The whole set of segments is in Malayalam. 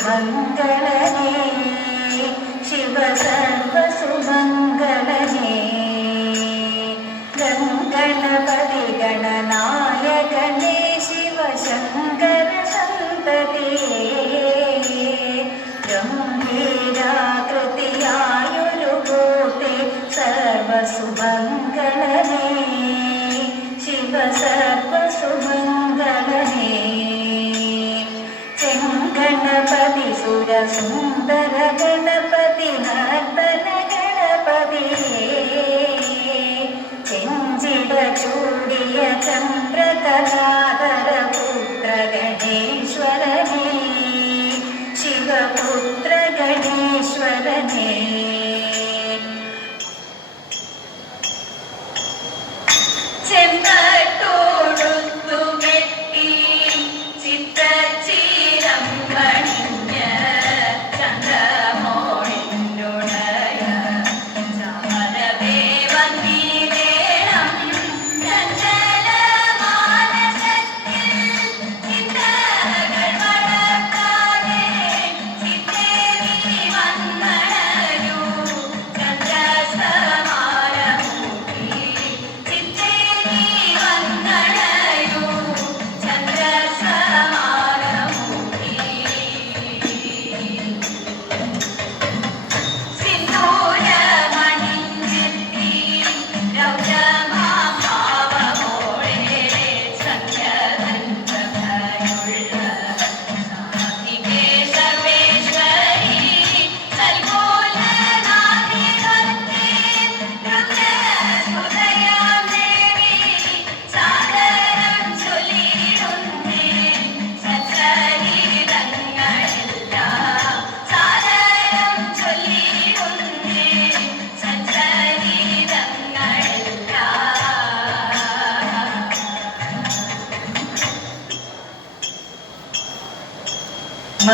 സർവസുമംഗളനേ ശിവ സർവസുമംഗളനേ ഗംഗണപതി ഗണനായകനേ ശിവശങ്കര സന്തതിയേ ഗംഭീരാകൃതിയായൊരു കൂട്ടേ സർവസുമംഗളനേ ശിവ സർവസുമംഗളനേ ഗണപതി സുരസുന്ദര ഗണപതി നർത്തന ഗണപതി ചെഞ്ചിട ചൂടിയ ചന്ദ്രകലാധര പുത്ര ഗണേശ്വരനേ ശിവപുത്ര ഗണേശ്വരനേ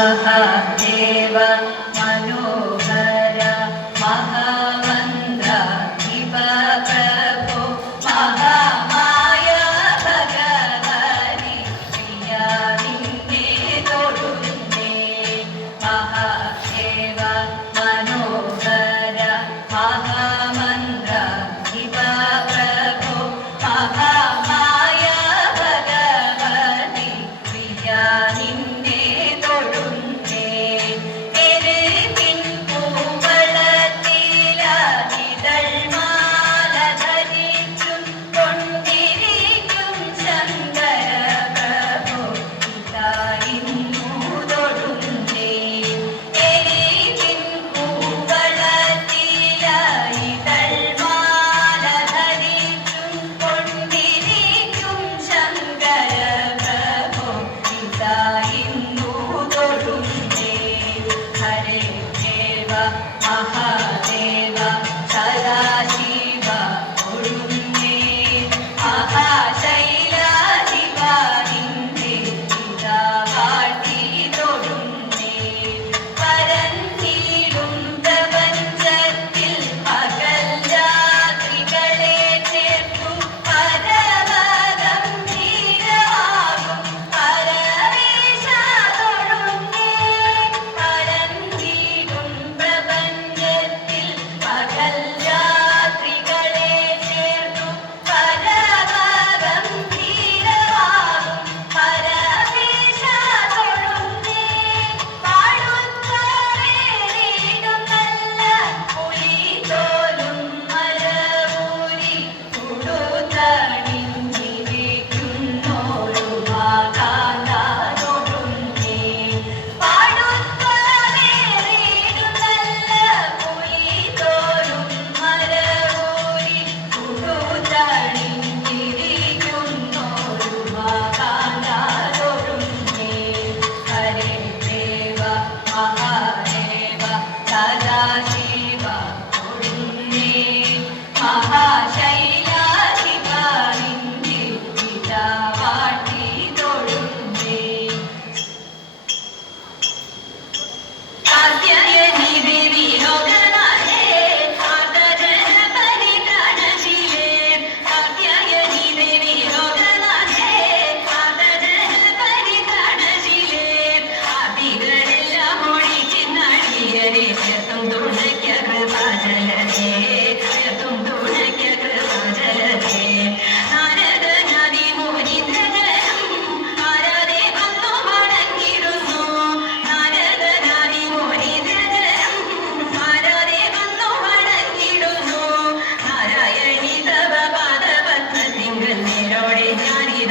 മഹാദേവ മനോഹര മഹാമന്ത്ര ശിവ പ്രഭോ മഹാമായ ഭഗവതി പ്രിയാവിനെ തൊടുന്നേ മഹാദേവ മനോഹര മഹാമന്ത്ര ശിവ പ്രഭോ മഹാമായ ഭഗവതി പ്രിയാവിനെ തൊടുന്നേ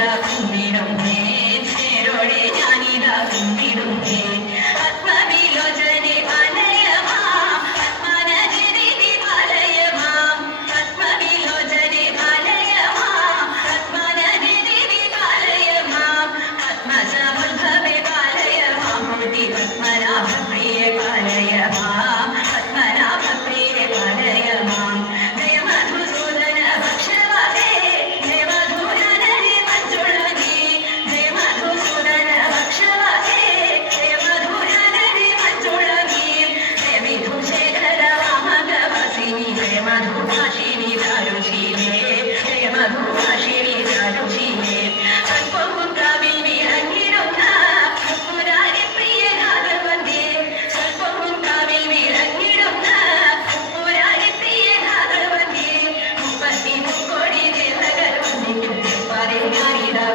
ഞാനിതാ കുമ്പിടുന്നേ ചേരോടെ ഞാനിതാ കുമ്പിടുന്നേ ആത്മവിലോചനെ പാലയമാം ആത്മനഗിരി പാലയമാം ആത്മവിലോചനെ പാലയമാം ആത്മനഗിരി പാലയമാം ആത്മസമുദ്ഭവേ പാലയമാം മൂർത്തി പത്മനാഭ പ്രിയ പാലയമാം പത്മനാഭ പ്രിയ പാലയമാം ജയ മധുസൂദന ഭക്ഷവാസേ ജയ മധുരനരി മഞ്ജുളനീ ജയ മധുസൂദന ഭക്ഷവാസേ ജയ മധുരനരി മഞ്ജുളനീ ജയ വിധുശേഖര വാമകവാസിനി ജയ മധുഭാഷിണി ചാരുശീലേ ജയ മധുഭാഷിണി ചാരുശീലേ സ്വൽപ്പവും കാവിൽ വിളങ്ങിടുന്ന മുപ്പുരാരി പ്രിയ ഗാതവന്ദേ സ്വൽപ്പവും കാവിൽ വിളങ്ങിടുന്ന മുപ്പുരാരി പ്രിയ ഗാതവന്ദേ മുപ്പത്തി മുക്കോടി ദേവകൾ വന്ദിക്കും പറയാനിതാ